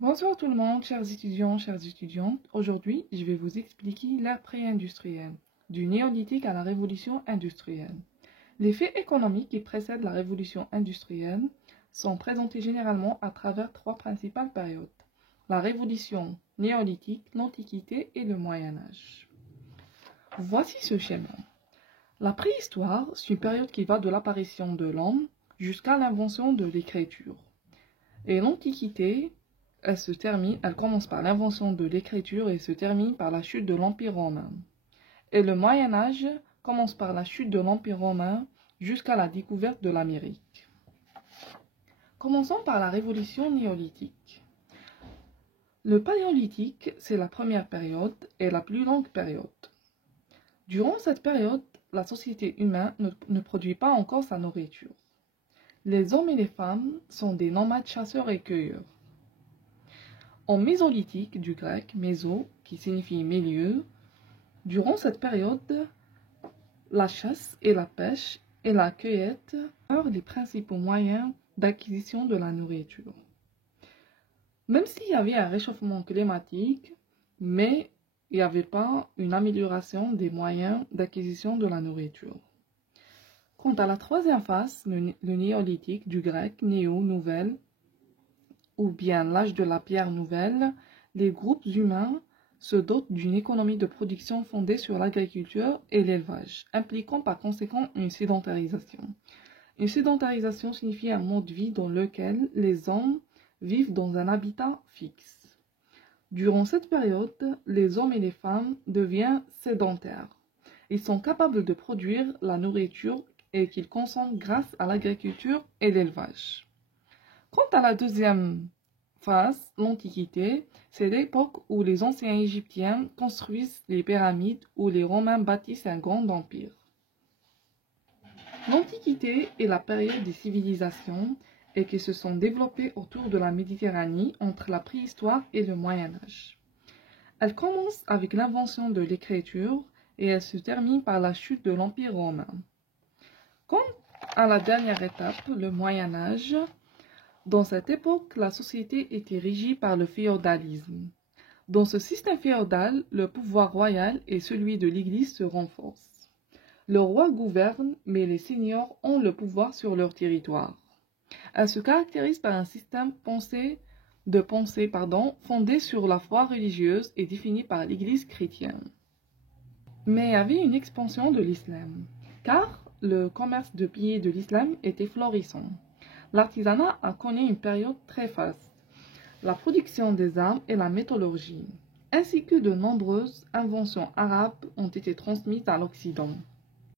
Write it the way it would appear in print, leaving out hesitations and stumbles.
Bonsoir tout le monde, chers étudiants, chères étudiantes. Aujourd'hui, je vais vous expliquer l'ère pré-industrielle, du néolithique à la révolution industrielle. Les faits économiques qui précèdent la révolution industrielle sont présentés généralement à travers trois principales périodes: la révolution néolithique, l'Antiquité et le Moyen Âge. Voici ce schéma. La préhistoire, c'est une période qui va de l'apparition de l'homme jusqu'à l'invention de l'écriture. Et l'Antiquité, elle commence par l'invention de l'écriture et se termine par la chute de l'Empire romain. Et le Moyen Âge commence par la chute de l'Empire romain jusqu'à la découverte de l'Amérique. Commençons par la révolution néolithique. Le paléolithique, c'est la première période et la plus longue période. Durant cette période, la société humaine ne produit pas encore sa nourriture. Les hommes et les femmes sont des nomades chasseurs et cueilleurs. En mésolithique, du grec méso, qui signifie milieu, durant cette période, la chasse et la pêche et la cueillette furent les principaux moyens d'acquisition de la nourriture. Même s'il y avait un réchauffement climatique, mais il n'y avait pas une amélioration des moyens d'acquisition de la nourriture. Quant à la troisième phase, le néolithique, du grec néo, nouvelle, ou bien l'âge de la pierre nouvelle, les groupes humains se dotent d'une économie de production fondée sur l'agriculture et l'élevage, impliquant par conséquent une sédentarisation. Une sédentarisation signifie un mode de vie dans lequel les hommes vivent dans un habitat fixe. Durant cette période, les hommes et les femmes deviennent sédentaires. Ils sont capables de produire la nourriture et qu'ils consomment grâce à l'agriculture et l'élevage. Quant à la deuxième phase, l'Antiquité, c'est l'époque où les anciens Égyptiens construisent les pyramides, où les Romains bâtissent un grand empire. L'Antiquité est la période des civilisations et qui se sont développées autour de la Méditerranée entre la préhistoire et le Moyen Âge. Elle commence avec l'invention de l'écriture et elle se termine par la chute de l'Empire romain. Quant à la dernière étape, le Moyen Âge, dans cette époque, la société était régie par le féodalisme. Dans ce système féodal, le pouvoir royal et celui de l'Église se renforcent. Le roi gouverne, mais les seigneurs ont le pouvoir sur leur territoire. Elle se caractérise par un système de pensée fondé sur la foi religieuse et défini par l'Église chrétienne. Mais il y avait une expansion de l'islam, car le commerce de billets de l'islam était florissant. L'artisanat a connu une période très faste, la production des armes et la métallurgie, ainsi que de nombreuses inventions arabes ont été transmises à l'Occident.